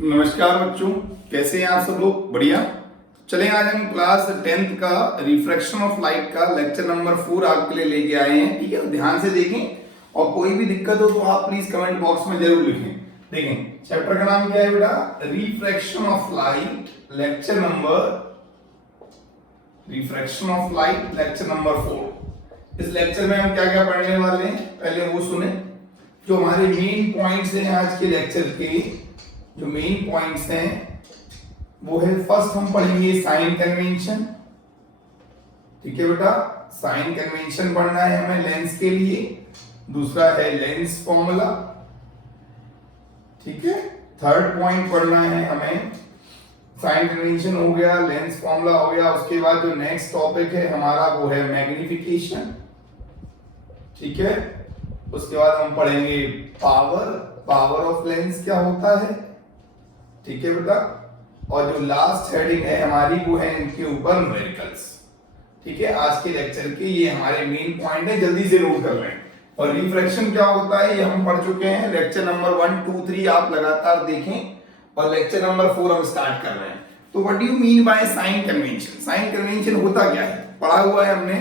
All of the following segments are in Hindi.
नमस्कार बच्चों, कैसे हैं आप सब लोग? बढ़िया। चलें, आज हम क्लास 10th का रिफ्रैक्शन ऑफ लाइट का लेक्चर नंबर 4 आपके लिए लेके आए हैं। ठीक है, ध्यान से देखें और कोई भी दिक्कत हो तो आप प्लीज कमेंट बॉक्स में जरूर लिखें। देखें, चैप्टर का नाम क्या है बेटा? Refraction of light, lecture number 4। इस लेक्चर में हम क्या क्या पढ़ने वाले हैं पहले वो सुने। जो हमारे मेन पॉइंट्स हैं आज के लेक्चर के, जो मेन पॉइंट्स हैं वो है, फर्स्ट हम पढ़ेंगे साइन कन्वेंशन। ठीक है बेटा, साइन कन्वेंशन पढ़ना है हमें लेंस के लिए। दूसरा है लेंस फॉर्मूला। ठीक है, थर्ड पॉइंट पढ़ना है हमें, साइन कन्वेंशन हो गया, लेंस फॉर्मूला हो गया। उसके बाद जो नेक्स्ट टॉपिक है हमारा वो है मैग्निफिकेशन। ठीक है, उसके बाद हम पढ़ेंगे पावर ऑफ लेंस क्या होता है। ठीक है बेटा, और जो लास्ट हेडिंग है हमारी वो है इनके ऊपर न्यूमेरिकल्स। ठीक है, आज के लेक्चर के ये हमारे मेन पॉइंट है, जल्दी से नोट कर लें। और रिफ्रैक्शन क्या होता है ये हम पढ़ चुके हैं, लेक्चर नंबर 1, 2, 3 आप लगातार देखें और लेक्चर नंबर 4 हम स्टार्ट कर रहे हैं। तो what do you mean by sign convention? Sign convention होता क्या है? पढ़ा हुआ है हमने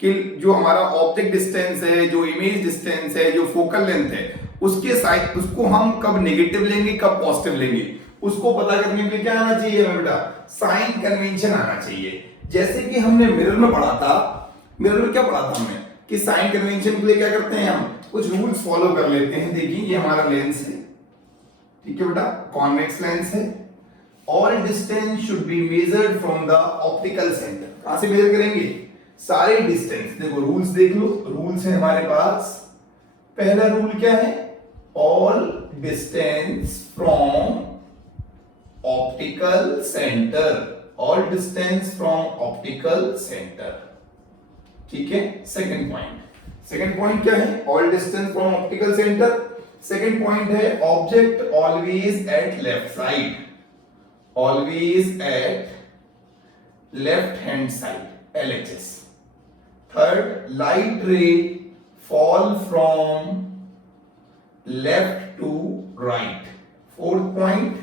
कि जो हमारा ऑप्टिक डिस्टेंस है, जो इमेज डिस्टेंस है, जो फोकल लेंथ है, उसके साइड उसको हम कब नेगेटिव लेंगे कब पॉजिटिव लेंगे, उसको पता करने के लिए क्या आना चाहिए हमें बेटा? साइन कन्वेंशन आना चाहिए। जैसे कि हमने मिरर में पढ़ा था, मिरर में क्या पढ़ा था हमने कि साइन कन्वेंशन के लिए क्या करते हैं, हम कुछ रूल्स फॉलो कर लेते हैं। देखिए, ये हमारा लेंस है। ठीक है बेटा, कॉन्वेक्स लेंस है। All distance should be measured from the optical centre. कहां से मेजर करेंगे? सारे डिस्टेंस। देखो रूल्स देख लो, रूल्स है हमारे पास। पहला रूल क्या है? All distance from optical centre, all distance from optical centre. ठीक है, सेकंड पॉइंट क्या है? All distance from optical centre. Second point है object always at left side, always at left hand side, LHS। Third, light ray fall from left to right. Fourth point,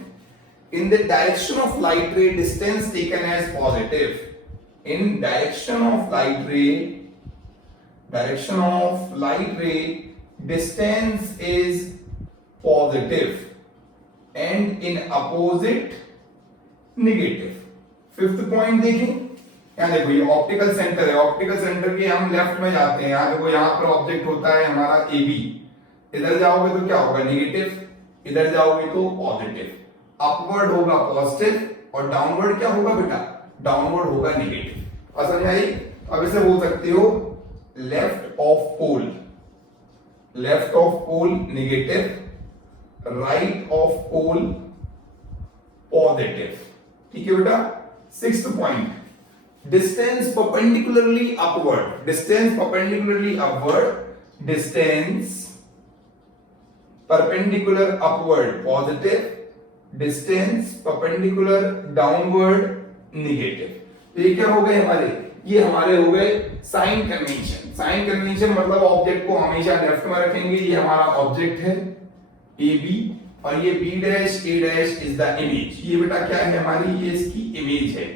in the direction of light ray distance taken as positive, in direction of light ray distance is positive and in opposite negative। Fifth point देखें, यहाँ देखो ये ऑप्टिकल सेंटर है, ऑप्टिकल सेंटर के हम लेफ्ट में जाते हैं। यहाँ देखो, यहाँ पर ऑब्जेक्ट होता है हमारा AB। इधर जाओगे तो क्या होगा? नेगेटिव, इधर जाओगे तो पॉजिटिव। अपवर्ड होगा पॉजिटिव और डाउनवर्ड क्या होगा बेटा? डाउनवर्ड होगा नेगेटिव। और समझ आई? अब इसे बोल सकते हो left of pole negative, right of pole positive. ठीक है बेटा। Sixth point, distance perpendicularly upward, distance perpendicular upward positive, distance perpendicular downward negative. तो ये क्या हो गए हमारे? ये हमारे हो गए साइन कन्वेंशन। साइन कन्वेंशन मतलब ऑब्जेक्ट को हमेशा लेफ्ट में रखेंगे। ये हमारा ऑब्जेक्ट है AB और ये B' इज द इमेज। ये बेटा क्या है हमारी? ये इसकी इमेज है।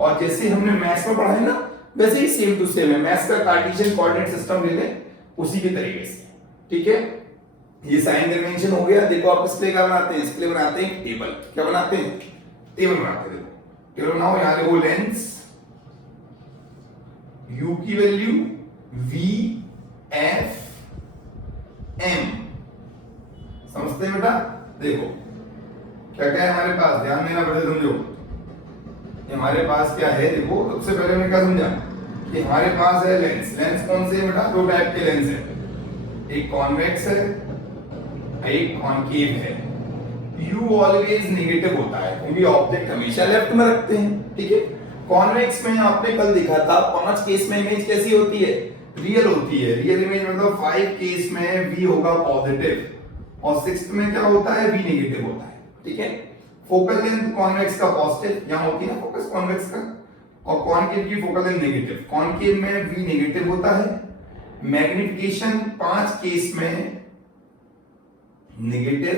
और जैसे हमने मैथ्स में पढ़ा है ना, वैसे ही सेम टू सेम है। मैथ्स का कार्टेशियन कोऑर्डिनेट सिस्टम ले लें उसी के तरीके से। ठीक है, ये साइन कन्वेंशन हो गया। देखो आप इसके लिए क्या बनाते हैं? इसके लिए बनाते हैं टेबल। क्या बनाते हैं? टेबल बनाते हैं। देखो टेबल बनाओ। यहां देखो लेंस, U की वैल्यू V F M, समझते हैं बेटा? देखो क्या क्या है हमारे पास, ध्यान देना बेटा, समझो। हमारे पास क्या है? देखो सबसे पहले मैं क्या समझा कि हमारे पास है लेंस। लेंस कौन से है बेटा? दो टाइप के लेंस है, एक कॉन्वेक्स है, एक कॉनकेव है। U ऑलवेज नेगेटिव होता है क्योंकि ऑब्जेक्ट हमेशा लेफ्ट में रखते हैं। ठीक है, कॉन्वेक्स में आपने कल देखा था 5 केस में इमेज कैसी होती है? रियल होती है। रियल इमेज मतलब 5 केस में V होगा पॉजिटिव और 6th में क्या होता है? V नेगेटिव होता है। ठीक है, फोकल लेंथ कॉन्वेक्स का पॉजिटिव, यहां होती है ना फोकस कॉन्वेक्स का, और कॉनकेव की फोकल लेंथ नेगेटिव। कॉनकेव में V नेगेटिव होता है। मैग्निफिकेशन 5 केस में नेगेटिव,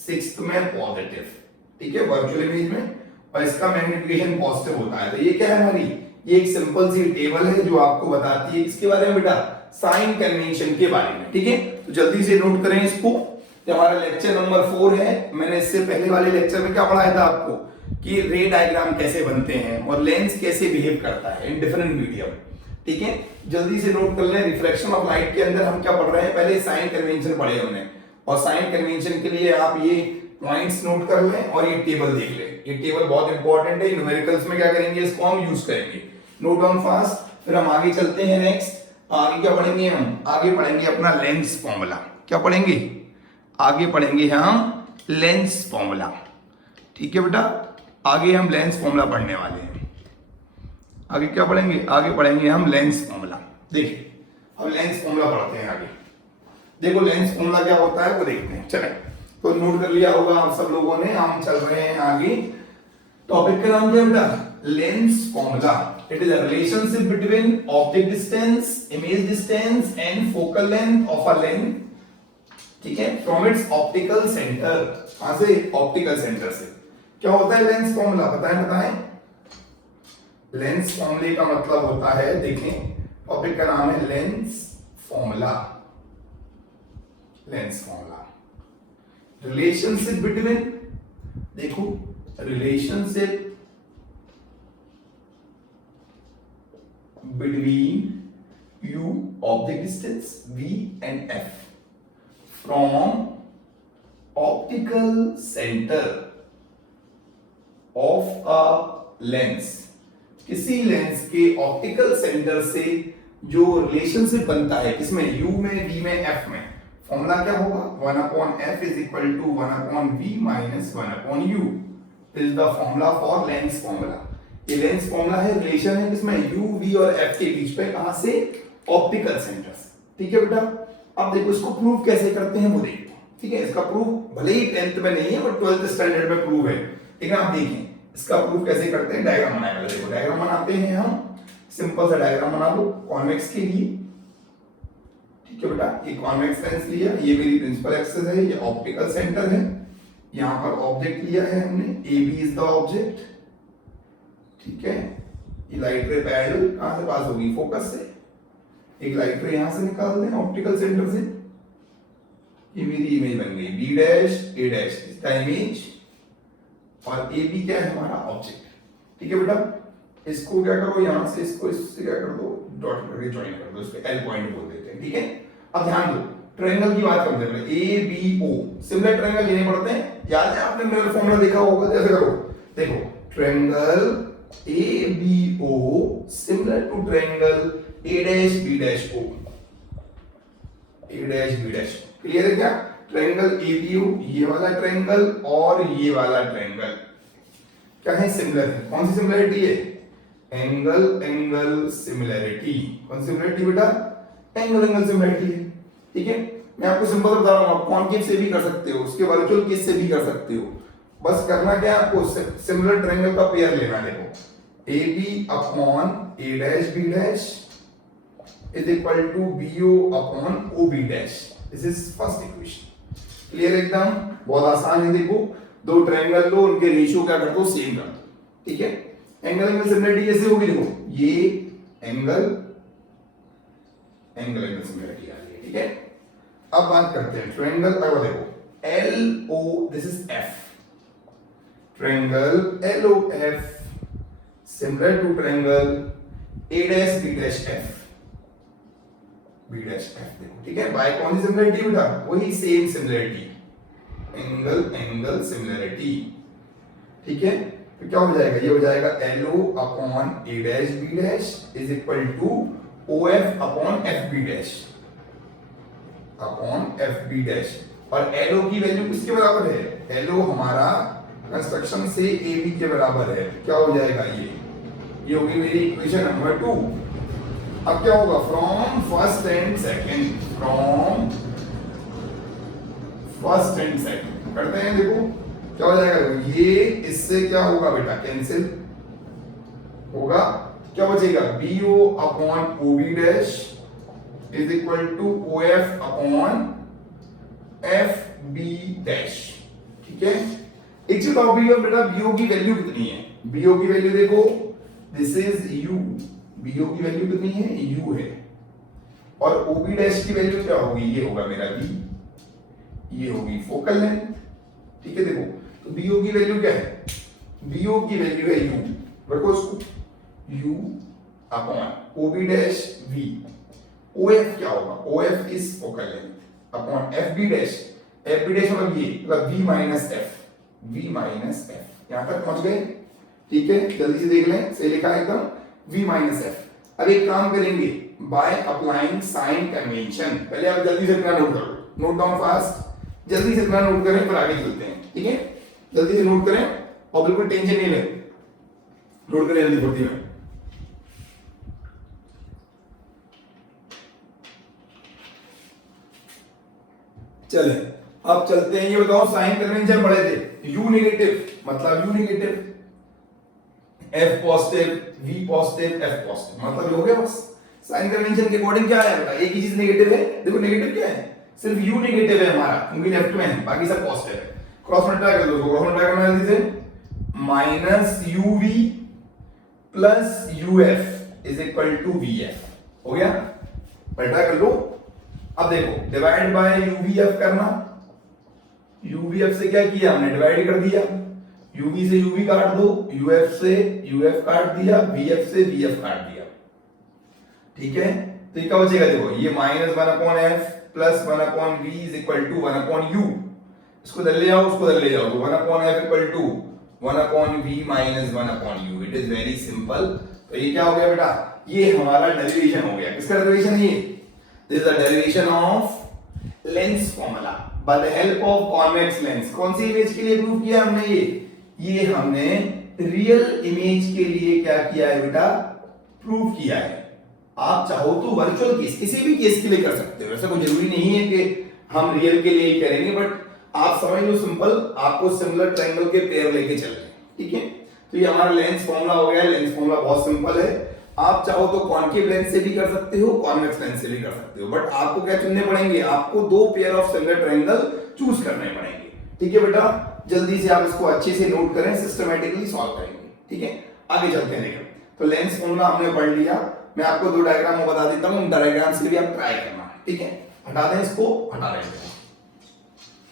6th में पॉजिटिव। ठीक है, वर्चुअल इमेज में, और इसका मैग्निफिकेशन पॉजिटिव होता है। तो ये क्या है हमारी, ये एक सिंपल सी टेबल है जो आपको बताती है इसके बारे में बेटा, साइन कन्वेंशन के बारे में। ठीक है, तो जल्दी से नोट करें इसको। ये हमारा लेक्चर नंबर 4 है। मैंने इससे पहले वाले लेक्चर में क्या पढ़ाया था आपको कि रे डायग्राम कैसे बनते हैं और लेंस कैसे बिहेव करता है इन डिफरेंट मीडियम। ठीक है, जल्दी से नोट कर लें। रिफ्लेक्शन ऑफ लाइट के अंदर हम क्या पढ़ रहे हैं, पहले साइन कन्वेंशन पढ़े हमने, और साइन कन्वेंशन के लिए आप ये पॉइंट्स नोट कर लें और ये टेबल देख लें। ये टेबल बहुत इंपॉर्टेंट है, न्यूमेरिकल्स में क्या करेंगे, इसको हम यूज करेंगे। Note down fast. फिर हम आगे चलते हैं नेक्स्ट। आगे क्या पढ़ेंगे हम, आगे पढ़ेंगे अपना लेंस फॉर्मूला। क्या पढ़ेंगे, आगे पढ़ेंगे हम लेंस फॉर्मूला। ठीक है बेटा, आगे हम लेंस फॉर्मूला पढ़ने वाले हैं। आगे क्या पढ़ेंगे, आगे पढ़ेंगे हम लेंस फॉर्मूला। देखिए अब लेंस फॉर्मूला पढ़ते हैं आगे। देखो लेंस फॉर्मूला क्या होता है वो देखते हैं। चले, तो नोट कर लिया होगा आप सब लोगों ने। हम चल रहे हैं आगे। टॉपिक का नाम क्या बेटा, lens formula. It is a relationship between object distance, image distance and focal length of a lens. ठीक है, फ्रॉम इट्स ऑप्टिकल सेंटर। कहां से, ऑप्टिकल सेंटर से। क्या होता है लेंस फॉर्मूला, बताएं। लेंस फॉर्मूले का मतलब होता है, देखें टॉपिक का नाम है lens formula. Lens formula relationship between, देखो relationship between u object distance v and f from optical centre of a lens. किसी लेंस के ऑप्टिकल सेंटर से जो रिलेशनशिप बनता है, किसमें, u में, v में, f में। फॉर्मूला क्या होगा, 1/f is equal to 1/v minus 1/u is the formula for lens formula. ये लेंस फॉर्मूला है, रिलेशन है किसमें, u, v और f के बीच पे। कहां से, ऑप्टिकल सेंटर से। ठीक है बेटा, अब देखो इसको प्रूव कैसे करते हैं वो देखते हैं। ठीक है, इसका प्रूफ भले ही 10th में नहीं है और 12th स्टैंडर्ड में प्रूव है। ठीक है, आप देखें इसका प्रूफ कैसे करते हैं। डायग्राम बनाएगा, देखो डायग्राम बनाते हैं हम। सिंपल सा डायग्राम बना लो कॉन्वेक्स के लिए। ठीक है बेटा, ये कॉन्वेक्स लेंस लिया, ये मेरी प्रिंसिपल एक्सिस है, ये ऑप्टिकल सेंटर है। यहां पर ऑब्जेक्ट लिया है हमने, A B is the object. ठीक है, ये लाइट रे पैरेलल कहां से पास होगी, फोकस से। एक लाइट रे यहां से निकाल दें ऑप्टिकल सेंटर से। ये मेरी इमेज बन गई, बी डैश ए डैश इसका इमेज, और ए बी क्या है हमारा ऑब्जेक्ट। ठीक है बेटा, इसको क्या करो, यहां से इसको इससे क्या कर दो, डॉट करके ज्वाइन कर दो, इसको एल पॉइंट बोल देते हैं। ठीक है, अब ध्यान दो ट्रायंगल की बात करते हैं, A B O similar triangle लेने पड़ते हैं। याद है आपने मेरा फॉर्मूला देखा होगा, जैसे करो, देखो triangle A B O similar to triangle A dash B dash O, A dash B dash. Clear है क्या, ट्रायंगल ए बी ओ, ये वाला ट्रायंगल और ये वाला ट्रायंगल क्या है, सिमिलर है। कौन सी सिमिलरिटी है, एंगल एंगल सिमिलरिटी। कौन सी सिमिलरिटी बेटा, एंगल एंगल सिमिलरिटी है। ठीक है, मैं आपको सिंपल बता रहा हूं, आप कॉन्केव से भी कर सकते हो, उसके वर्चुअल केस से भी कर सकते हो। बस करना क्या है आपको, सिमिलर ट्रायंगल का पेयर लेना है। देखो A B upon A dash B dash is equal to B O upon O B dash. This is first equation. Clear एकदम, बहुत आसान है। देखो दो ट्रायंगल लो, उनके रेशियो क्या कर दो, सेम कर दो। ठीक है, एंगल एंगल सिमिलरिटी कैसे होगी, देखो ये एंगल एंगल एंगल सिमिलरिटी आ रही है। ठीक है, अब बात करते हैं ट्रायंगल। अब देखो L O, this is F, triangle L O F similar to triangle A dash B dash F, B dash F. देखो ठीक है, बाय कौन सी सिमिलरिटी बेटा, वही same similarity, angle angle similarity. ठीक है, तो क्या हो जाएगा, ये हो जाएगा L O upon A dash B dash is equal to O F upon F B dash, upon F B dash. और एल ओ की वैल्यू किसके बराबर है, एल ओ हमारा कंस्ट्रक्शन से ए बी के बराबर है। क्या हो जाएगा, ये होगी मेरी इक्वेशन नंबर 2। अब क्या होगा, from first and second, from first and second करते हैं। देखो क्या हो जाएगा, ये इससे क्या होगा बेटा, कैंसिल होगा। क्या बचेगा, B O upon O B dash is equal to O F upon F B dash. ठीक है, एक चीज बताओ भैया बेटा, बीओ की वैल्यू कितनी है? बीओ की वैल्यू देखो, दिस इज यू, बीओ की वैल्यू कितनी है? यू है। और ओबी डैश की वैल्यू क्या होगी? ये होगा मेरा बी, ये होगी फोकल लेंथ। ठीक है, देखो तो बीओ की वैल्यू क्या है? बीओ की वैल्यू है यू, रखो इसको, U upon O B dash V. O F क्या होगा? O F is focal length upon F B dash. F B dash मतलब ये, मतलब V minus F, V minus F. यहां तक पहुंच गए? ठीक है, जल्दी से देख लें, सही लिखा है एकदम, वी माइनस एफ। अब एक काम करेंगे, बाय अप्लाइंग साइन कन्वेंशन। पहले आप जल्दी से इतना नोट करो, नोट डाउन फास्ट, जल्दी से इतना नोट करें, फिर आगे चलते हैं। ठीक है, जल्दी से नोट करें और बिल्कुल टेंशन नहीं ले, नोट करें जल्दी फुर्ती में। चले अब चलते हैं, ये बताओ साइन कन्वेंशन पढ़े थे, यू नेगेटिव मतलब you negative, F positive, V positive, F positive, मतलब ये हो गया बस। साइन कन्वेंशन के अकॉर्डिंग क्या है बेटा? एक ही चीज नेगेटिव है, देखो नेगेटिव क्या है, सिर्फ यू नेगेटिव है हमारा, क्योंकि लेफ्ट में है, बाकी सब पॉजिटिव है। क्रॉस मल्टीप्लाई कर दो, क्रॉस मल्टीप्लाई करना जल्दी से, minus U V plus U F is equal to V F, हो गया, मल्टीप्लाई कर लो। अब देखो डिवाइड बाय यूवीएफ करना, यूवीएफ से क्या किया हमने? डिवाइड कर दिया, यूवी से यूवी काट दो, यूएफ से यूएफ काट दिया, वीएफ से वीएफ काट दिया। ठीक है, तो ये क्या बचेगा? देखो ये minus 1 upon F plus 1 upon V is equal to 1 upon U. इसको इधर ले जाओ, उसको इधर ले जाओ, तो 1 upon F equal to 1 upon V minus 1 upon U. It is very simple. तो ये क्या हो गया बेटा? ये हमारा डेरिवेशन हो गया। किसका डेरिवेशन है ये? This is the derivation of lens formula by the help of convex lens। कौन सी इमेज के लिए प्रूव किया हमने? ये हमने रियल इमेज के लिए क्या किया है बेटा? प्रूव किया है। आप चाहो तो वर्चुअल केस, किसी भी केस के लिए कर सकते हो, ऐसा कोई जरूरी नहीं है कि हम रियल के लिए ही करेंगे, बट आप समझ लो सिंपल, आपको सिमिलर ट्रायंगल के पेयर लेके चल रहे हैं। ठीक है, तो ये हमारा लेंस फॉर्मूला हो गया। लेंस फॉर्मूला बहुत सिंपल है, आप चाहो तो कॉन्केव लेंस से भी कर सकते हो, कॉन्वेक्स लेंस से भी कर सकते हो, बट आपको क्या चुनने पड़ेंगे? आपको दो pair of similar triangle choose करने पड़ेंगे। ठीक है बेटा, जल्दी से आप इसको अच्छे से नोट करें, सिस्टमैटिकली सॉल्व करेंगे। ठीक है, आगे चलते हैं। देखो तो लेंस फॉर्मूला हमने पढ़ लिया, मैं आपको दो डायग्राम बता देता हूं, उन डायग्राम से भी आप ट्राई करना। ठीक है, हटा दें इसको, हटा दें।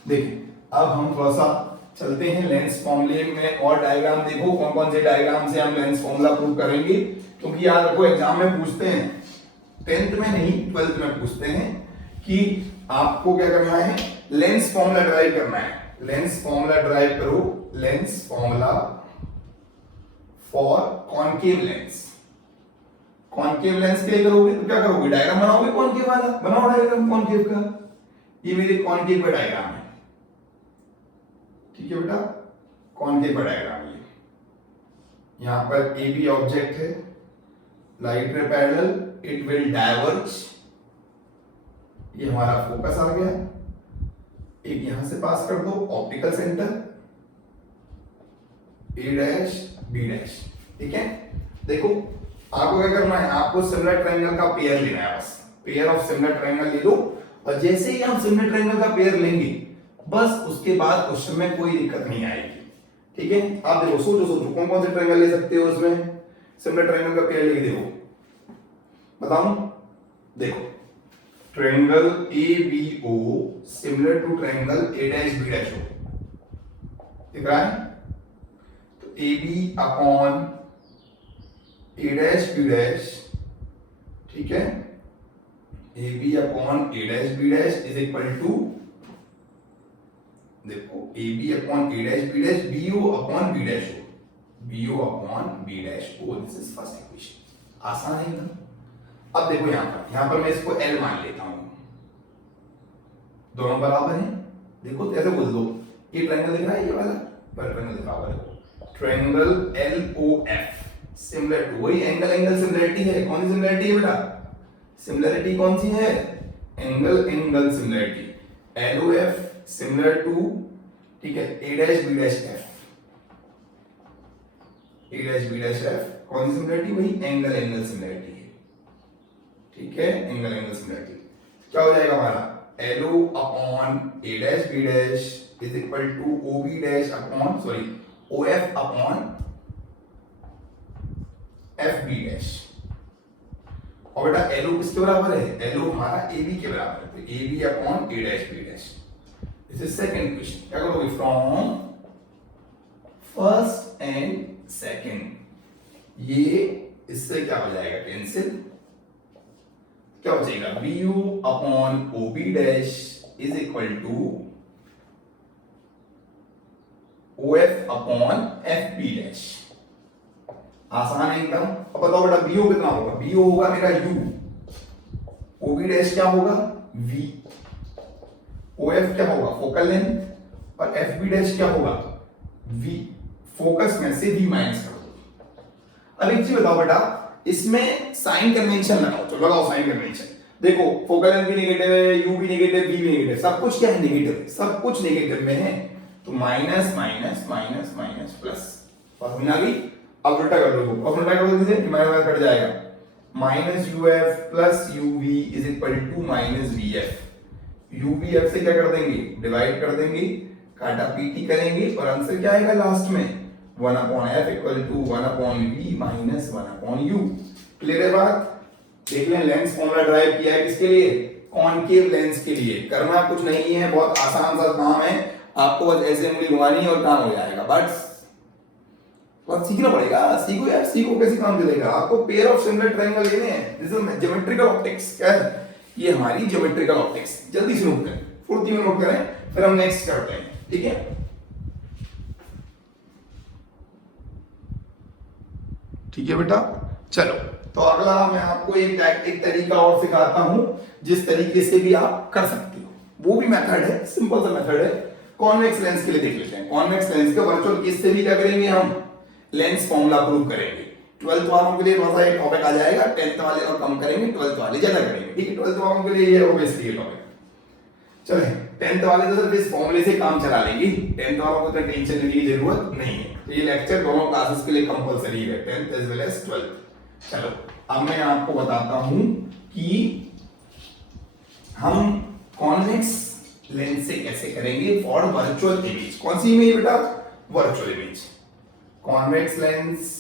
देखिए अब हम थोड़ा सा चलते हैं लेंस फॉर्मूले में, और डायग्राम देखो कौन कौन से डायग्राम से हम लेंस फॉर्मूला प्रूव करेंगे, क्योंकि याद रखो एग्जाम में पूछते हैं, 10th में नहीं 12th में पूछते हैं कि आपको क्या करना है? लेंस फॉर्मूला ड्राइव करना है। लेंस फॉर्मूला ड्राइव करो, lens formula for concave lens. Concave lens के लिए करोगे तो क्या करोगे? डायग्राम बनाओगे कॉनकेव वाला, बनाओ डायग्राम कॉनकेव का। ये मेरे कॉनकेव का डायग्राम है। ठीक है बेटा, कॉनकेव का डायग्राम ये, यहां पर ए बी ऑब्जेक्ट है, light ray parallel, it will diverge, ये हमारा फोकस आ गया, एक यहां से पास कर दो ऑप्टिकल सेंटर, ए डैश बी डैश। ठीक है, देखो आपको क्या करना है? आपको सिमिलर ट्रायंगल का पेयर लेना है, बस पेयर ऑफ सिमिलर ट्रायंगल ले लो, और जैसे ही हम सिमिलर ट्रायंगल का पेयर लेंगे बस उसके बाद क्वेश्चन में कोई दिक्कत नहीं आएगी। ठीक है, आप देखो, सोचो सोचो कौन कौन से ट्रायंगल ले सकते हो उसमें, सिमिलर ट्रायंगल का पेयर लेके देखो, बताऊं? देखो triangle A B O similar to triangle A dash B dash O, दिख रहा है? तो A B upon A dash B dash, ठीक है, A B upon A dash B dash is equal to, देखो A B upon A dash B dash, B O upon B dash O, B O upon B dash O, this is first equation. आसान है ना? अब देखो यहां पर मैं इसको L मान लेता हूं, दोनों बराबर हैं। देखो तो ऐसे बोल दो, ये ट्रायंगल दिख रहा है, ये वाला ट्रायंगल दिख रहा है, ट्रायंगल LOF सिमिलर टू, वही एंगल एंगल सिमिलरिटी है। कौन सी सिमिलरिटी है बेटा? सिमिलरिटी कौन सी है? Angle angle similarity, LOF similar to, ठीक है, A dash B dash F, A dash B dash F, कौन सी सिमिलरिटी? वही एंगल एंगल सिमिलरिटी है। ठीक है, एंगल एंगल सिमिलरिटी क्या हो जाएगा हमारा? LO upon A dash B डैश is equal to OB dash upon sorry OF upon FB dash. और बेटा LO किसके बराबर है? LO हमारा AB के बराबर है, तो AB upon A dash B dash. This is second question. क्या करोगे? फ्रॉम फर्स्ट एंड सेकंड, ये इससे क्या हो जाएगा? कैंसिल। क्या हो जाएगा? BU upon OB dash is equal to OF upon FB dash. आसान है एकदम। अब बताओ बेटा BO कितना होगा? BO होगा मेरा U, OB डैश क्या होगा? V, OF क्या होगा? फोकल लेंथ, और FB डैश क्या होगा? V। फोकस में से V माइनस कर दो। अब एक चीज बताओ बेटा, इसमें साइन कन्वेंशन लगाओ। चलो लगाओ साइन कन्वेंशन। देखो फोकल लेंथ भी नेगेटिव है, U भी नेगेटिव, V भी नेगेटिव, सब कुछ क्या है? नेगेटिव। सब कुछ नेगेटिव में है, तो minus minus minus minus plus. बात समझ आ गई? अब उल्टा कर दो, अब उल्टा कर दो, दीजिए माइनस कट जाएगा। Minus UF plus UV is equal to minus VF। UVF से क्या कर देंगे? डिवाइड कर देंगे, काटा पीटी करेंगे, और आंसर क्या आएगा लास्ट में? 1 upon F equal to 1 upon V minus 1 upon U। Clear है बात? देख लें, लेंस फॉर्मूला ड्राइव किया है किसके लिए? कॉनकेव लेंस के लिए। करना कुछ नहीं है, बहुत आसान सा काम है, आपको बस ऐसे उंगली घुमानी है और काम हो जाएगा। बट बहुत सीखना पड़ेगा। सीखो यार, सीखो कैसे काम चलेगा। आपको पेयर ऑफ सिमिलर ट्रायंगल लेने हैं। This is geometrical optics. क्या है ये? हमारी ज्योमेट्रिकल ऑप्टिक्स। जल्दी से नोट करें, फुर्ती में नोट करें, फिर हम नेक्स्ट करते हैं। ठीक है, ठीक है बेटा। चलो, तो अगला मैं आपको एक तरीका और सिखाता हूं, जिस तरीके से भी आप कर सकते हो। वो भी मेथड है, सिंपल सा मेथड है। कॉन्वेक्स लेंस के लिए देख लेते हैं। कॉन्वेक्स लेंस का वर्चुअल केस से भी क्या करेंगे? हम लेंस फॉर्मूला प्रूव करेंगे। 12th वालों के लिए थोड़ा सा एक टॉपिक आ जाएगा, 10th वाले और कम करेंगे, 12th वाले ज्यादा करेंगे। ठीक है, 12th वालों के लिए ये ऑब्वियसली ये टॉपिक। चलिए, 10th वाले तो सिर्फ इस फॉर्मूले से काम चला लेंगे, 10th वालों को तो टेंशन लेने की जरूरत नहीं है। तो ये लेक्चर दोनों क्लासेस के लिए कंपलसरी है, 10th as well as 12th। चलो, अब मैं आपको बताता हूं कि हम कॉन्वेक्स लेंस से कैसे करेंगे फॉर वर्चुअल इमेज। कौन सी इमेज बेटा? Virtual image. Convex lens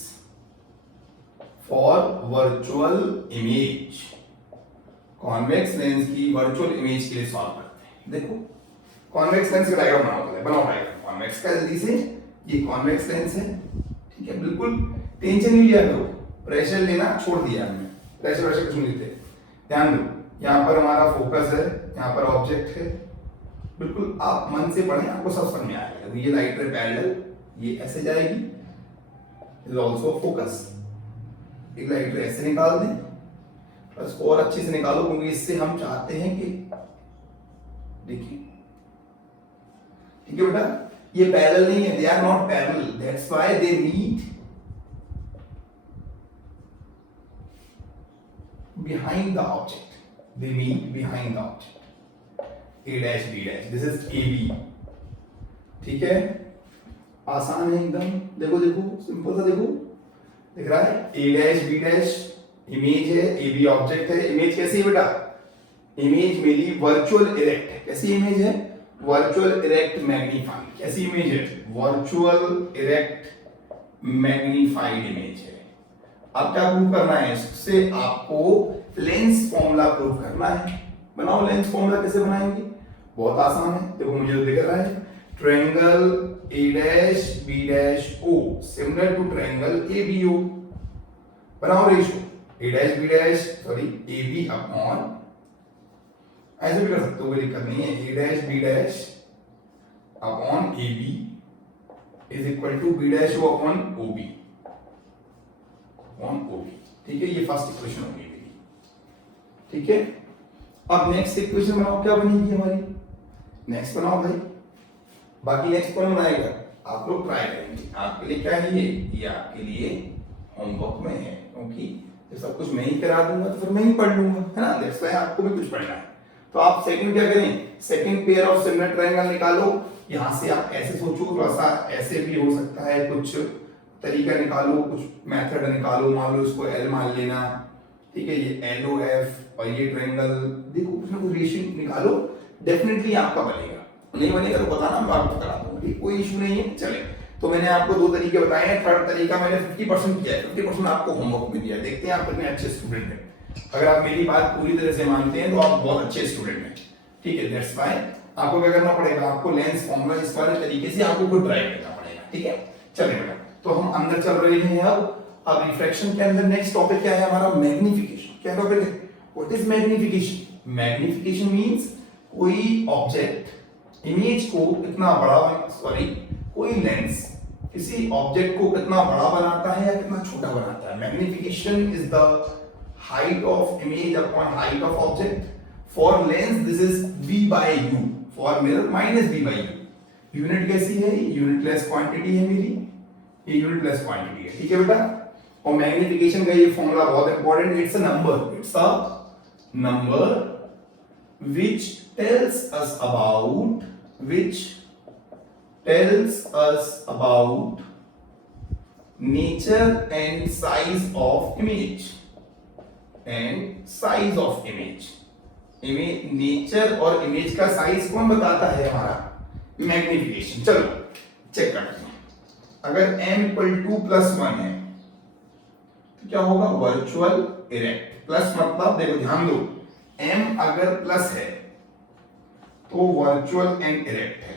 for virtual image. Convex lens की वर्चुअल इमेज के लिए सॉल्व करते हैं। देखो, कॉन्वेक्स लेंस का डायग्राम बनाओ, पहले बनाओ डायग्राम कॉन्वेक्स का जल्दी से। ये कॉन्वेक्स लेंस है, ठीक है, बिल्कुल टेंशन नहीं लिया करो, प्रेशर लेना छोड़ दिया हमने, प्रेशर वैसे कुछ नहीं लेते। ध्यान दो, यहाँ पर हमारा फोकस है, यहाँ पर ऑब्जेक्ट है, बिल्कुल आप मन से पढ़ें, आपको सब समझ में आएगा। ये लाइट रे पैरेलल, ये ऐसे जाएगी, इज आल्सो फोकस। एक लाइट रे ऐसे निकाल दें, बस और अच्छे से निकालो, क्योंकि इससे हम चाहते हैं कि देखिए, ठीक है बेटा, ये पैरेलल नहीं है, they are not parallel, that's why they meet behind the object, they meet behind the object, A dash B dash, this is AB। ठीक है, आसान है एकदम। देखो देखो, सिंपल सा देखो, दिख रहा है A dash B dash image है, AB ऑब्जेक्ट है। इमेज कैसी है बेटा? इमेज मेरी वर्चुअल इरेक्ट है। कैसी इमेज है? Virtual erect magnified. कैसी इमेज है? वर्चुअल इरेक्ट मैग्नीफाइड इमेज है। अब क्या प्रूव करना है? इससे आपको लेंस फॉर्मूला प्रूव करना है। बनाओ लेंस फॉर्मूला। कैसे बनाएंगे? बहुत आसान है। देखो, मुझे तो दिख रहा है triangle A dash B dash O similar to triangle ABO। बनाओ ratio A dash B dash sorry AB upon, ऐसे भी कर सकते हो, कोई दिक्कत नहीं है, A dash B dash upon AB is equal to B dash O upon OB on OB। ठीक है, ये फर्स्ट इक्वेशन होगी मेरी। ठीक है, अब नेक्स्ट इक्वेशन बनाओ, क्या बनेगी हमारी? नेक्स्ट बनाओ भाई। बाकी नेक्स्ट कौन बनाएगा? आप लोग ट्राई करेंगे। आपके लिए क्या है ये आपके लिए होमवर्क में है, क्योंकि ये सब कुछ मैं ही करा दूंगा तो फिर मैं ही पढ़ लूंगा, है ना। दैट्स व्हाई आपको भी कुछ पढ़ना है। तो आप सेकंड क्या करें? Second pair of similar triangle निकालो। यहां से आप ऐसे सोचो, थोड़ा सा ऐसे भी हो सकता है, कुछ तरीका निकालो, कुछ मेथड निकालो। मान लो इसको L मान लेना, ठीक है, ये LOF और ये ट्रायंगल, देखो कुछ ना कुछ रेशियो निकालो डेफिनेटली आपका बनेगा, नहीं बनेगा तो बताना, मैं आपको करा दूंगा, ठीक, कोई इशू नहीं है। चले, तो मैंने आपको दो तरीके बताए हैं, थर्ड तरीका मैंने 50% किया है, 50% आपको होमवर्क में दिया है। देखते हैं आप कितने अच्छे स्टूडेंट हैं। अगर आप मेरी बात पूरी तरह से मानते हैं तो आप बहुत अच्छे स्टूडेंट हैं, ठीक है। दैट्स व्हाई आपको क्या करना पड़ेगा, आपको लेंस फॉर्मूला इस वाले तरीके से आपको खुद ड्राइव करना पड़ेगा, ठीक है। चलिए बेटा, तो हम अंदर चल रहे हैं अब रिफ्रैक्शन के अंदर नेक्स्ट टॉपिक क्या है हमारा, मैग्निफिकेशन। क्या टॉपिक है, what is magnification? Magnification means कोई ऑब्जेक्ट इमेज को कितना बड़ा, सॉरी कोई लेंस किसी ऑब्जेक्ट को कितना बड़ा बनाता है या कितना छोटा बनाता है। Magnification is the height of image upon height of object. For lens this is v by u, for mirror minus v by u. Unit कैसी है, यूनिटलेस क्वांटिटी है मेरी, ये यूनिटलेस क्वांटिटी है, ठीक है बेटा। और मैग्निफिकेशन का ये फॉर्मूला बहुत important, it's a number which tells us about nature and size of image. Image nature और इमेज का साइज कौन बताता है, हमारा मैग्निफिकेशन। चलो चेक करते हैं। अगर m इक्वल टू +1 है तो क्या होगा, वर्चुअल इरेक्ट। प्लस मतलब देखो ध्यान दो, m अगर प्लस है तो वर्चुअल एंड इरेक्ट है,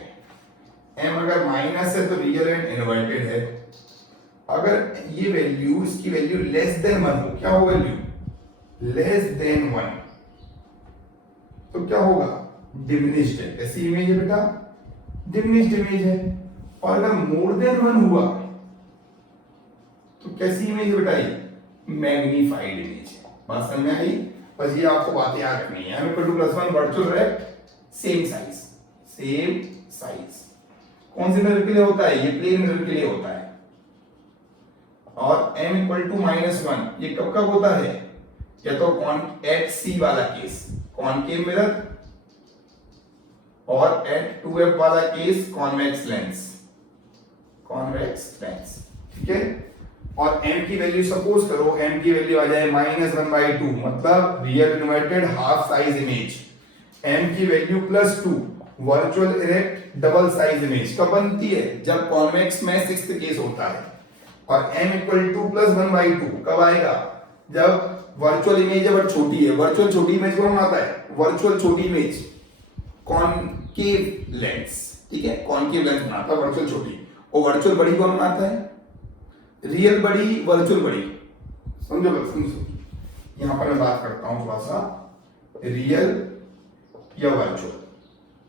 m अगर माइनस है तो रियल एंड इनवर्टेड है। अगर ये वैल्यू, इसकी वैल्यू लेस देन 1 हो, क्या हो वैल्यू लेस देन 1, तो क्या होगा, डिमिनिश्ड है। कैसी इमेज है बेटा, डिमिनिश्ड इमेज है। और अगर मोर देन 1 हुआ तो कैसी इमेज है बेटा, ये मैग्नीफाइड इमेज है। बात समझ में आई? बस ये आपको बातें याद रखनी है। m equal to +1 virtual erect same size. कौन से मिरर के लिए होता है, ये प्लेन मिरर के लिए होता है। और m इक्वल टू -1 ये कब कब होता है, या तो एट सी वाला केस कॉनकेव मिरर, और एट 2f वाला केस कॉन्वेक्स लेंस, ठीक है। और m की वैल्यू सपोज करो, m की वैल्यू आ जाए -1/2, मतलब real inverted half size image. m की value +2 virtual erect double size image कब बनती है, जब कॉन्वेक्स में 6th केस होता है। और m इक्वल टू +1/2 कब आएगा, जब वर्चुअल इमेज है बट छोटी है। वर्चुअल छोटी इमेज कौन बनाता है, वर्चुअल छोटी इमेज कॉनकेव लेंस, ठीक है, कॉनकेव लेंस बनाता है वर्चुअल छोटी। और वर्चुअल बड़ी कौन बनाता है, रियल बड़ी, वर्चुअल बड़ी। समझो, यहां पर मैं बात करता हूं थोड़ा सा, रियल या वर्चुअल।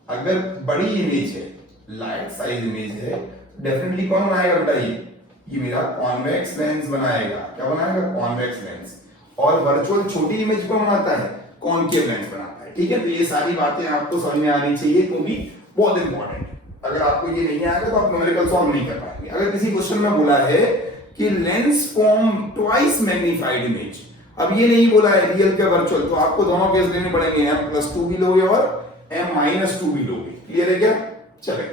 अगर बड़ी इमेज है, लाइट साइज इमेज है, डेफिनेटली कौन बनाएगा बेटा, ये मेरा कॉन्वेक्स लेंस बनाएगा। क्या बनाएगा, कॉन्वेक्स लेंस। और वर्चुअल छोटी इमेज को बनाता है, कॉनकेव लेंस बनाता है, ठीक है। तो ये सारी बातें आपको समझ में आनी चाहिए, क्योंकि बहुत इंपॉर्टेंट है। अगर आपको ये नहीं आएगा तो आप न्यूमेरिकल सॉल्व नहीं कर पाएंगे। अगर किसी क्वेश्चन में बोला है कि lens form twice magnified image, अब ये नहीं बोला है रियल के वर्चुअल, तो आपको दोनों केस लेने पड़ेंगे, m+2 भी लोगे और m-2 भी लोगे। क्लियर है क्या? चले,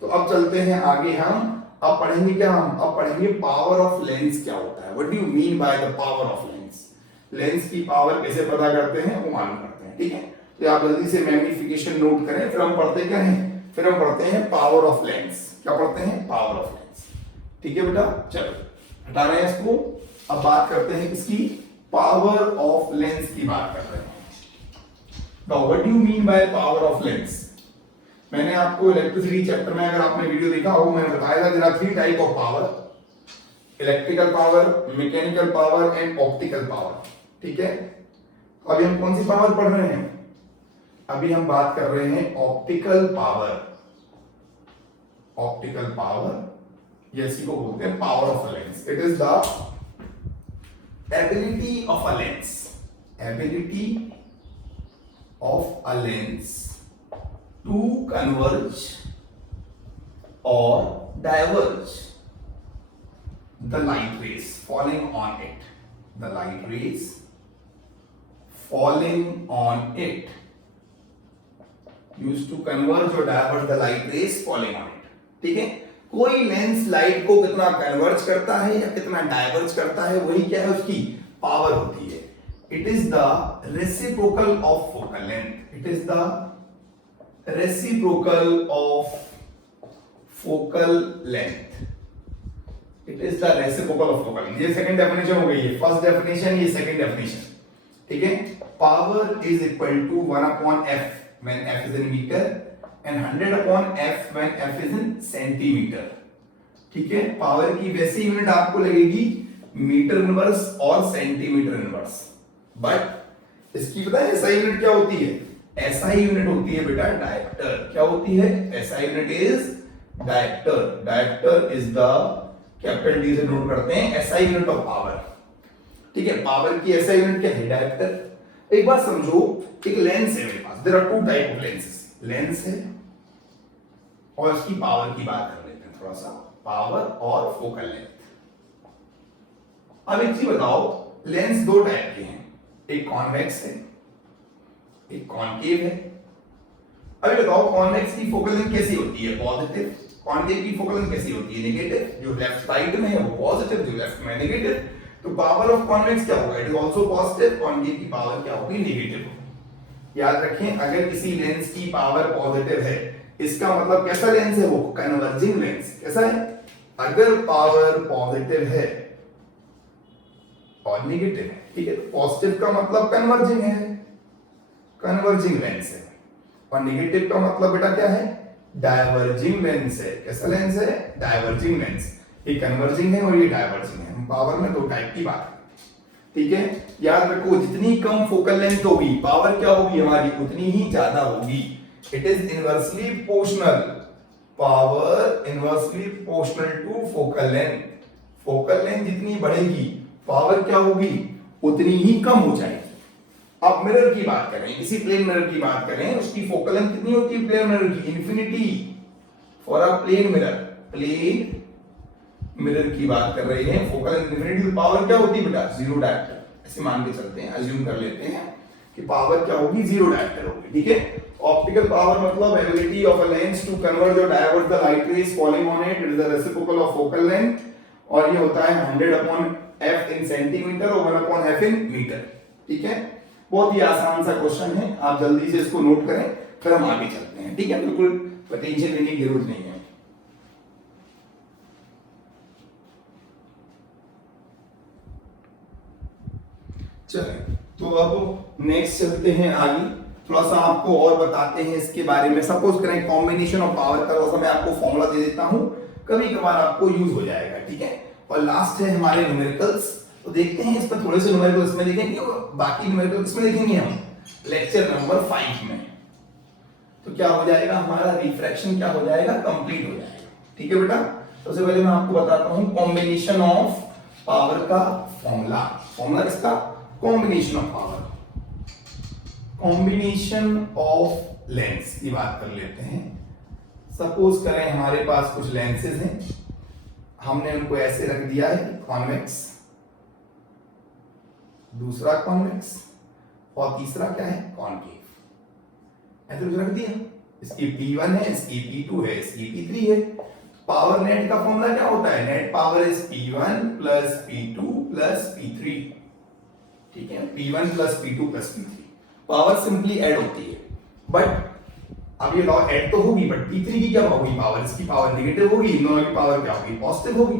तो अब चलते हैं आगे। हम अब पढ़ेंगे क्या, अब पढ़ेंगे पावर ऑफ लेंस क्या होता है। What do you mean by the power of lens, lens की पावर कैसे पता करते हैं वो मालूम करते हैं, ठीक है। तो आप जल्दी से मैग्नीफिकेशन नोट करें, फिर हम पढ़ते क्या हैं, फिर हम पढ़ते हैं पावर ऑफ लेंस। क्या पढ़ते हैं, पावर ऑफ लेंस, ठीक है बेटा। चलो हटा रहे हैं इसको, अब बात करते हैं इसकी पावर ऑफ लेंस की बात कर रहे हैं। Now what do you mean by power of lens. मैंने आपको इलेक्ट्रिसिटी चैप्टर में, अगर आपने वीडियो देखा हो, मैंने बताया था there are 3 type of power, electrical power, mechanical power and optical power, ठीक है। तो अभी हम कौन सी पावर पढ़ रहे हैं, अभी हम बात कर रहे हैं ऑप्टिकल पावर। ऑप्टिकल पावर ये इसी को बोलते हैं power of a lens. It is the ability of a lens, ability of a lens to converge or diverge the light rays falling on it, the light rays falling on it used to converge or diverge the light rays falling on it, ठीक है। कोई लेंस लाइट को कितना कन्वर्ज करता है या कितना डाइवर्ज करता है, वही क्या है उसकी पावर होती है। It is the reciprocal of focal length, it is the reciprocal of focal length. It is the reciprocal of focal length. ये सेकंड डेफिनेशन हो गई है, फर्स्ट डेफिनेशन, ये सेकंड डेफिनेशन, ठीक है। Power is equal to 1/f when f is in meter and 100/f when f is in centimeter, ठीक है। पावर की वैसी यूनिट आपको लगेगी मीटर इनवर्स और सेंटीमीटर इनवर्स, बट इसकी पता है एसआई यूनिट क्या होती है? एसआई यूनिट होती है बेटा डायरेक्टर। क्या होती है? SI unit is director. Director is the capital D से नोट करते हैं एसआई यूनिट ऑफ पावर, ठीक है। पावर की एसआई यूनिट क्या है? डायरेक्टर। एक बात समझो, एक लेंस है मेरे पास, there are two type of lenses, lens है और इसकी पावर की बात कर लेते हैं थोड़ा सा, पावर और फोकल लेंथ। अब एक चीज बताओ, लेंस दो टाइप के हैं, एक कॉन्वेक्स है, एक कॉनकेव है। अभी बताओ कॉन्वेक्स की फोकल लेंथ कैसी होती है? पॉजिटिव। कॉनकेव की फोकल लेंथ कैसी होती है? नेगेटिव। जो लेफ्ट साइड में है वो पॉजिटिव, जो लेफ्ट में नेगेटिव। तो पावर ऑफ कॉन्वेक्स क्या होगा? It is also positive. Concave की पावर क्या होगी? नेगेटिव। याद रखें, अगर किसी लेंस की पावर पॉजिटिव है, इसका मतलब कैसा लेंस है? वो कन्वर्जिंग लेंस। कैसा है? अगर पावर पॉजिटिव है और नेगेटिव है, ठीक है, तो पॉजिटिव का मतलब कन्वर्जिंग है, कन्वर्जिंग लेंस है, और नेगेटिव का मतलब बेटा क्या है? डायवर्जिंग लेंस है। कैसा लेंस है? Diverging lens. ये कन्वर्जिंग है और ये डायवर्जिंग है। हम पावर में दो टाइप की बात करें, ठीक है। याद रखो, जितनी कम फोकल लेंथ होगी, पावर क्या होगी हमारी? उतनी ही ज्यादा होगी। It is inversely proportional, power inversely proportional to focal length. Focal length जितनी बढ़ेगी, पावर क्या होगी? उतनी ही कम हो जाएगी। अब मिरर की बात करें, किसी प्लेन मिरर की बात करें, उसकी फोकल लेंथ कितनी होती है प्लेन मिरर की? Infinity. For a plane mirror, plane mirror की बात कर रहे हैं, फोकल लेंथ इन्फिनिटी। पावर क्या होती है बेटा? Zero director. ऐसे मान के चलते हैं, अज्यूम कर लेते हैं कि पावर क्या होगी? जीरो डायरेक्टर होगी, ठीक है। ऑप्टिकल पावर मतलब ability of a lens to convert और divert the light rays falling on it. It is the reciprocal of focal length, और ये होता है 100/f इन सेंटीमीटर और 1/f इन मीटर, ठीक है। बहुत ही आसान सा क्वेश्चन है, आप जल्दी से इसको नोट करें, फिर हम आगे चलते हैं, ठीक है। बिल्कुल टेंशन लेने की जरूरत नहीं है। चलें, तो अब नेक्स्ट चलते हैं आगे, थोड़ा सा आपको और बताते हैं इसके बारे में। सपोज करें कॉम्बिनेशन ऑफ पावर का, थोड़ा सा मैं आपको फॉर्मूला दे देता हूं, कभी कभार आपको यूज हो जाएगा, ठीक है। और लास्ट है हमारे न्यूमेरिकल्स, तो देखते हैं इसमें थोड़े से न्यूमेरिकल्स में देखेंगे और बाकी न्यूमेरिकल्स में देखेंगे हम लेक्चर नंबर 5 में। तो क्या हो जाएगा हमारा? रिफ्रैक्शन क्या हो जाएगा? कंप्लीट हो जाएगा, ठीक है बेटा। सबसे पहले मैं आपको बताता हूं कॉम्बिनेशन ऑफ पावर का फॉर्मूला। फॉर्मूला किसका? Combination of power, combination of lens की बात कर लेते हैं। सपोज करें हमारे पास कुछ लेंसेज हैं, हमने उनको ऐसे रख दिया है, कॉन्वेक्स, दूसरा कॉन्वेक्स और तीसरा क्या है? कॉनकेव। ऐसे कुछ रख दिया। इसकी P1 है, इसकी P2 है, इसकी P3 है। पावर नेट का फॉर्मूला क्या होता है? Net power is P1 plus P2 plus P3, ठीक है। P1 plus P2 plus P3 power simply add होती है, बट अब ये लॉ ऐड तो होगी, बट P3 की क्या होगी पावर? इसकी पावर नेगेटिव होगी, इन दोनों की पावर क्या होगी? पॉजिटिव होगी।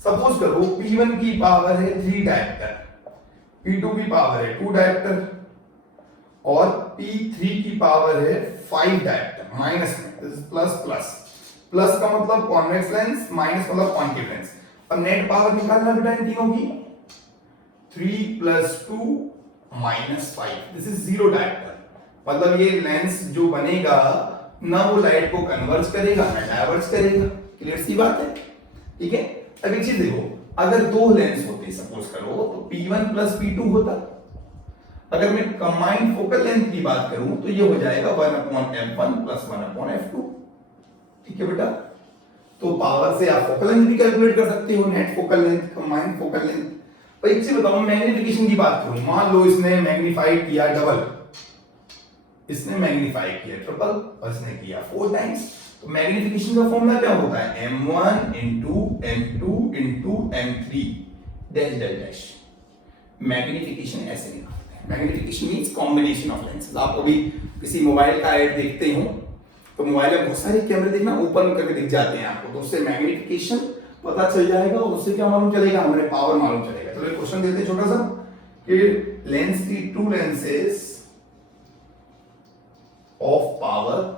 सपोज करो P1 की पावर है 3 डायरेक्टर, P2 की पावर है 2 डायरेक्टर और P3 की पावर है 5 डायरेक्टर। माइनस में प्लस प्लस, प्लस का मतलब कॉन्वेक्स लेंस, माइनस मतलब कॉनकेव लेंस। अब नेट पावर निकालना बेटा इन तीनों की, 3 + 2 - 5, दिस इज 0 डायरेक्टर। मतलब ये लेंस जो बनेगा ना वो लाइट को कन्वर्ज करेगा ना डाइवर्ज करेगा। क्लियर सी बात है, ठीक है। अब एक चीज देखो, अगर दो लेंस होते सपोज करो तो P1 + P2 होता। अगर मैं कंबाइंड फोकल लेंथ की बात करूं तो ये हो जाएगा 1/f1 + 1/f2, ठीक है बेटा। तो पावर से आप फोकल लेंथ भी कैलकुलेट कर सकते हो, net focal length, combined focal length. पर एक चीज बताऊं, मैग्निफिकेशन की बात करूं, मान लो इसने मैग्नीफाई किया डबल, इसने मैग्नीफाई किया ट्रिपल और इसने किया 4 टाइम्स, तो मैग्निफिकेशन का फॉर्मूला क्या होता है? m1 * m2 * m3 dash dash dash. Magnification ऐसे निकालते हैं। Magnification means combination of lenses. आप कभी किसी मोबाइल का ऐड देखते हो तो मोबाइल में बहुत सारे कैमरे देखना ओपन करके दिख जाते हैं आपको, तो उससे मैग्निफिकेशन पता चल जाएगा और उससे क्या मालूम चलेगा, हमारे पावर मालूम चलेगा। तो एक क्वेश्चन देते हैं छोटा सा कि लेंस की to lenses of power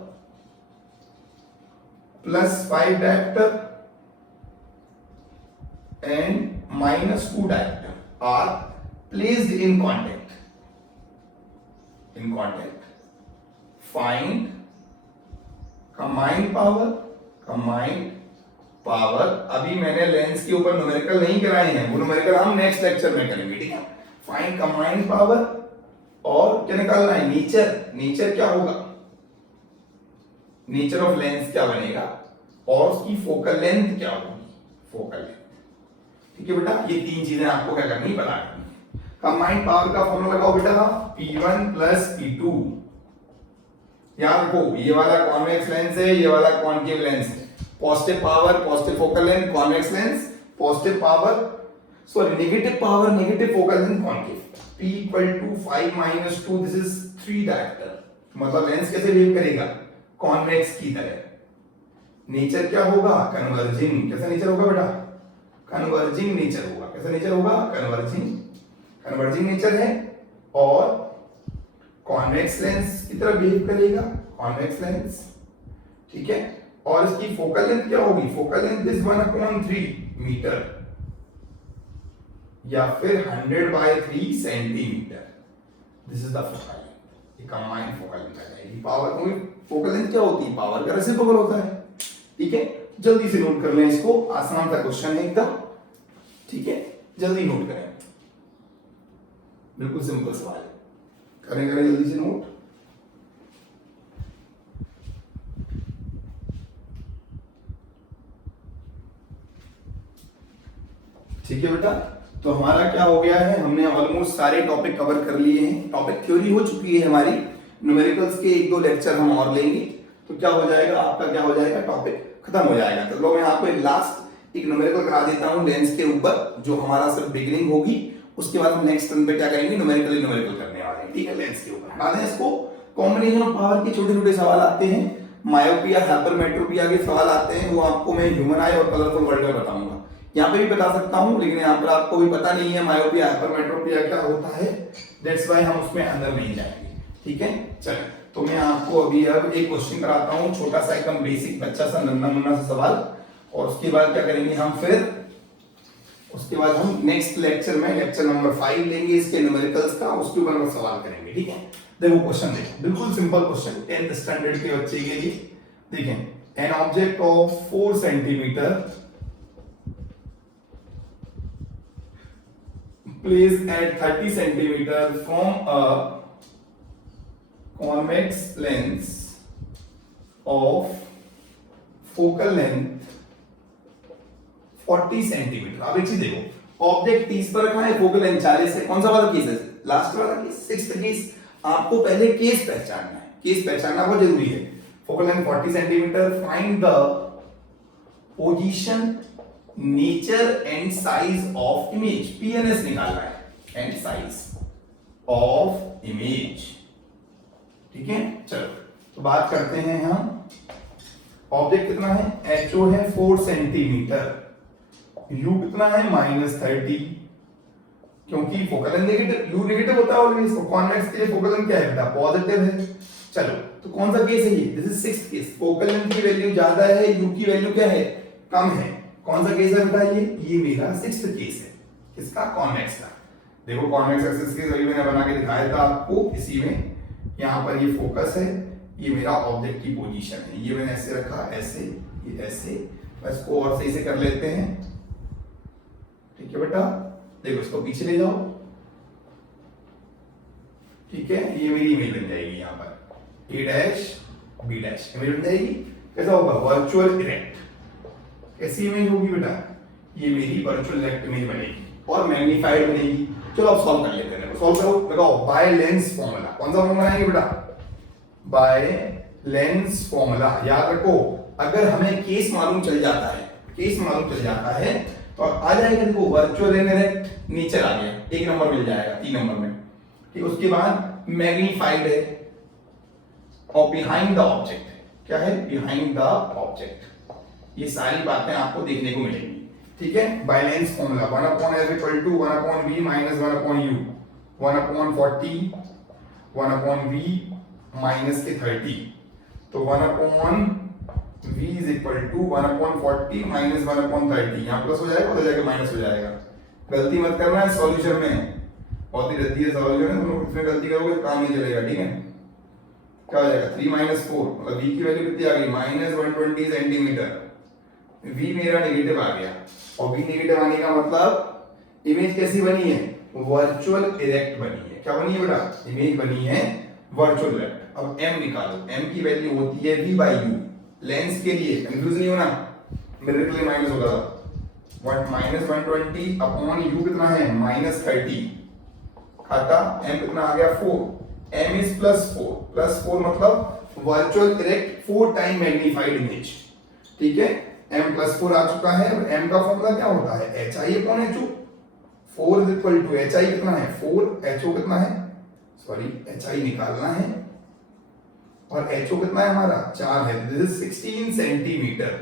+5 dioptre and -2 diopter are placed in contact. Find combined power. अभी मैंने लेंस के ऊपर न्यूमेरिकल नहीं कराए हैं, वो न्यूमेरिकल हम नेक्स्ट लेक्चर में करेंगे, ठीक है। फाइंड कंबाइंड पावर और क्या निकालना है, नेचर क्या होगा, नेचर ऑफ लेंस क्या बनेगा और उसकी फोकल लेंथ क्या होगी, फोकल लेंथ। ठीक है बेटा, ये तीन चीजें आपको क्या करनी, पता करनी। कंबाइंड पावर का फॉर्मूला लगाओ बेटा, P1 + P2। याद रखो ये वाला कॉन्वेक्स लेंस है, ये वाला कॉन्केव लेंस है। Positive power positive focal length convex lens, positive power sorry negative power negative focal length concave. P = 5 - 2, this is 3 dioptre. मतलब लेंस कैसे बिहेव करेगा, कॉन्वेक्स की तरह। नेचर क्या होगा, कन्वर्जिंग। कैसा नेचर होगा बेटा, कन्वर्जिंग नेचर होगा। कैसा नेचर होगा, कन्वर्जिंग नेचर है। और कॉन्वेक्स लेंस की तरह बिहेव करेगा, कॉन्वेक्स लेंस, ठीक है। और इसकी फोकल लेंथ क्या होगी, फोकल लेंथ इज 1/3 मीटर या फिर 100/3 centimetre. This is the focal length, ये कंबाइंड फोकल लेंथ है। पावर फोकल लेंथ क्या होती है, पावर का रेसिप्रोकल होता है, ठीक है। जल्दी से नोट कर लें इसको, आसान सा क्वेश्चन है एकदम, ठीक है। जल्दी नोट करें, बिल्कुल सिंपल सवाल है, करें जल्दी से नोट। ठीक है बेटा, तो हमारा क्या हो गया है, हमने ऑलमोस्ट सारे टॉपिक कवर कर लिए हैं। टॉपिक थ्योरी हो चुकी है हमारी, न्यूमेरिकल्स के 1-2 लेक्चर हम और लेंगे तो क्या हो जाएगा, आपका क्या हो जाएगा, टॉपिक खत्म हो जाएगा। तो लो मैं आपको लास्ट एक न्यूमेरिकल करा देता हूं लेंस के ऊपर, जो हमारा सिर्फ बिगिनिंग होगी। उसके बाद हम नेक्स्ट टर्न पे क्या करेंगे, न्यूमेरिकल करने वाले हैं, ठीक है। लेंस के ऊपर बता दें इसको, कॉम्बिनेशन ऑफ पावर के छोटे छोटे सवाल आते हैं, मायोपिया हाइपरमेट्रोपिया के सवाल आते हैं, वो आपको मैं ह्यूमन आई और कलरफुल वर्ल्ड में बताऊंगा। यहाँ पे भी बता सकता हूँ, लेकिन यहाँ पर आपको भी पता नहीं है मायोपिया हाइपरमेट्रोपिया क्या होता है, दैट्स व्हाई हम उसमें अंदर नहीं जाएंगे, ठीक है। चलिए, तो मैं आपको अभी अब एक क्वेश्चन कराता हूँ, छोटा सा एकदम बेसिक बच्चा सा नन्ना मुन्ना सा सवाल, और उसके बाद क्या करेंगे हम, फिर उसके बाद हम नेक्स्ट लेक्चर में लेक्चर नंबर 5 लेंगे इसके न्यूमेरिकल्स का, उसके ऊपर हम सवाल करेंगे, ठीक है। देखो क्वेश्चन देखो, बिल्कुल सिंपल क्वेश्चन 10th स्टैंडर्ड के बच्चे के लिए। देखें, an object of 4 centimetre placed at 30 centimeter from a convex lens of focal length 40 centimeter। अब एक चीज देखो, ऑब्जेक्ट 30 पर रखा है, फोकल लेंथ 40 है। कौन सा वाला केस है, लास्ट वाला केस, 6th केस। आपको पहले केस पहचानना है, केस पहचानना बहुत जरूरी है। Focal length 40 centimetre, find the position nature and size of image, PNS निकालना है, एंड साइज ऑफ इमेज, ठीक है। चलो तो बात करते हैं हम, ऑब्जेक्ट कितना है, एचओ है 4 सेंटीमीटर, यू कितना है -30, क्योंकि focal length negative, you negative होता है ऑलवेज, तो कॉन्वेक्स के लिए फोकल लेंथ क्या है बेटा, पॉजिटिव है। चलो तो कौन सा केस है ये, this is 6th case. Focal length की वैल्यू ज्यादा है, यू की वैल्यू क्या है, कम है। कौन सा केस है बेटा, ये मेरा 6th केस है, किसका, कॉन्वेक्स का। देखो कॉन्वेक्स एक्सिस के जरिए मैंने बना के दिखाया था आपको, इसी में यहाँ पर ये फोकस है, ये मेरा ऑब्जेक्ट की पोजीशन है, ये मैंने ऐसे रखा, ऐसे, ये ऐसे, बस को और सही से कर लेते हैं, ठीक है बेटा। देखो इसको पीछे ले जाओ, ठीक है, ये मेरी इमेज बन जाएगी यहाँ पर, A dash B dash image बन जाएगी। कैसा होगा, वर्चुअल इरेक्ट। कैसी इमेज होगी बेटा, ये मेरी वर्चुअल इरेक्ट इमेज बनेगी और मैग्नीफाइड बनेगी। चलो अब सॉल्व कर लेते हैं, सॉल्व करो, लगाओ बाय लेंस फॉर्मूला। कौन सा फॉर्मूला बनाएंगे बेटा, बाय लेंस फॉर्मूला। याद रखो, अगर हमें केस मालूम चल जाता है, केस मालूम चल जाता है तो आ जाएगा, देखो वर्चुअल इरेक्ट नीचे आ गया, 1 नंबर मिल जाएगा 3 नंबर में, ठीक। उसके बाद मैग्नीफाइड है और बिहाइंड द ऑब्जेक्ट है, क्या है, बिहाइंड द ऑब्जेक्ट। ये सारी बातें आपको देखने को मिलेंगी, ठीक है। By lens formula 1/f equal to 1/v minus 1/u, 1/40 1/v minus के 30, तो 1/v is equal to 1/40 minus 1/30। यहाँ प्लस हो जाएगा, उधर जाके माइनस हो जाएगा। गलती मत करना है सॉल्यूशन में, बहुत ही रद्दी है सॉल्यूशन है, तुम इसमें गलती करोगे तो काम नहीं चलेगा, ठीक है। क्या हो जाएगा 3 - 4, मतलब v की वैल्यू कितनी आ गई, -120 सेंटीमीटर। v मेरा नेगेटिव आ गया, और v नेगेटिव आने का मतलब इमेज कैसी बनी है, वर्चुअल इरेक्ट बनी है। क्या बनी है बेटा, इमेज बनी है वर्चुअल इरेक्ट। अब m निकालो, m की वैल्यू होती है v/u, लेंस के लिए कंफ्यूज नहीं होना, मिरर के लिए माइनस होगा, -120 अपॉन u कितना है -30, खाता m कितना आ गया 4, m इज +4 मतलब virtual erect 4 time magnified image, ठीक है। m +4 आ चुका है। अब m का फॉर्मूला क्या होता है, hi/ho। 4 is equal to hi कितना है 4, ho कितना है, सॉरी hi निकालना है, और ho कितना है हमारा 4 है। दिस इज 16 सेंटीमीटर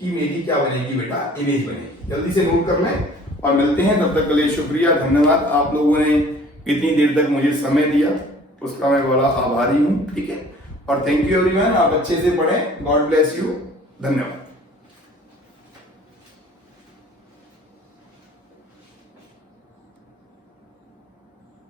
की मेरी क्या बनेगी बेटा, इमेज बनेगी। जल्दी से नोट कर लें और मिलते हैं, तब तक के लिए शुक्रिया, धन्यवाद। आप लोगों ने इतनी देर तक मुझे समय दिया, उसका मैं बड़ा आभारी हूँ, ठीक है। और थैंक यू एवरीवन, आप अच्छे से पढ़ें, गॉड ब्लेस यू, धन्यवाद।